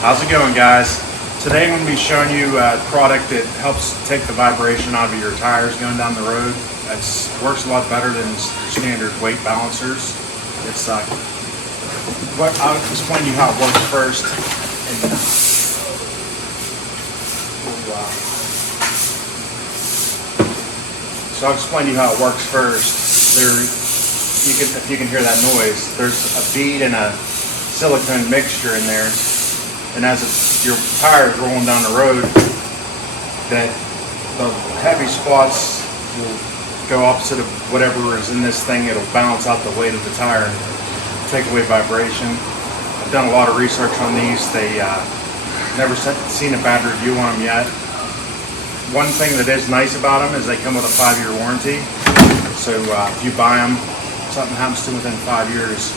How's it going, guys? Today I'm going to be showing you a product that helps take the vibration out of your tires going down the road. It works a lot better than your standard weight balancers. It's I'll explain to you how it works first. So I'll explain to you how it works first. If you can hear that noise, there's a bead and a silicone mixture in there. And as your tire is rolling down the road, that the heavy spots will go opposite of whatever is in this thing. It'll balance out the weight of the tire and take away vibration. I've done a lot of research on these. They never seen a bad review on them yet. One thing that is nice about them is they come with a 5-year warranty. So if you buy them, something happens to them within 5 years,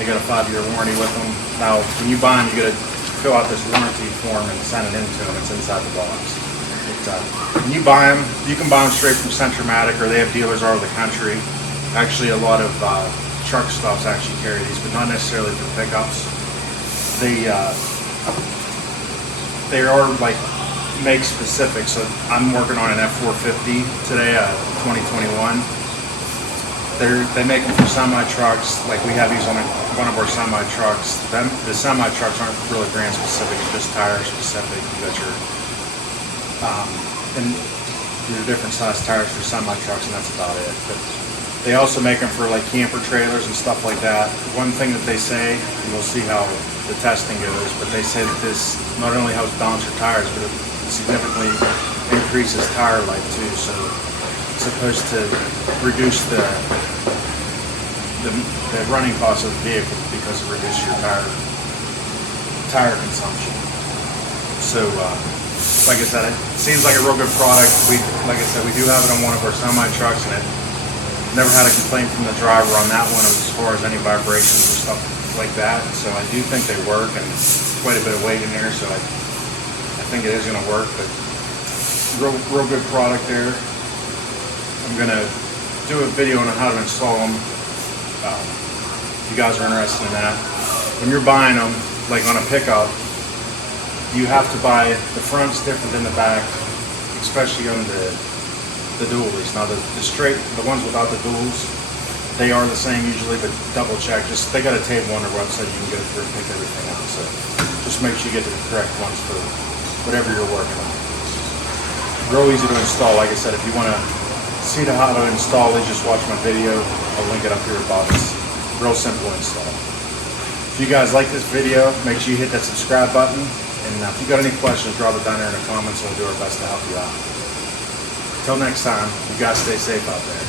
they got a 5-year warranty with them. Now, when you buy them, you got to fill out this warranty form and send it into them. It's inside the box. When you buy them, you can buy them straight from Centramatic, or they have dealers all over the country. Actually, a lot of truck stops actually carry these, but not necessarily for pickups. They are like make specific. So I'm working on an F450 today, 2021. They make them for semi trucks. Like we have these on one of our semi trucks. The semi trucks aren't really brand specific; it's just tire specific. You got your and your different size tires for semi trucks, and that's about it. But they also make them for like camper trailers and stuff like that. One thing that they say, and we'll see how the testing goes, but they say that this not only helps balance your tires, but it significantly increases tire life too. So it's supposed to reduce the running cost of the vehicle because it reduces your tire consumption. So like I said, it seems like a real good product. Like I said, we do have it on one of our semi trucks, and it never had a complaint from the driver on that one as far as any vibrations or stuff like that. So I do think they work, and quite a bit of weight in there, so I think it is going to work. But real good product there. I'm going to do a video on how to install them. If you guys are interested in that. When you're buying them, like on a pickup, you have to buy, the front's different than the back, especially on the dualies. Now the ones without the duals, they are the same usually, but double check. They got a table on their website, you can go through and pick everything out. So just make sure you get the correct ones for whatever you're working on. Real easy to install. Like I said, if you want to see how to install it, just watch my video. I'll link it up here above. It's real simple install. If you guys like this video, make sure you hit that subscribe button. And if you got any questions, drop it down there in the comments, and we'll do our best to help you out. Until next time, you guys stay safe out there.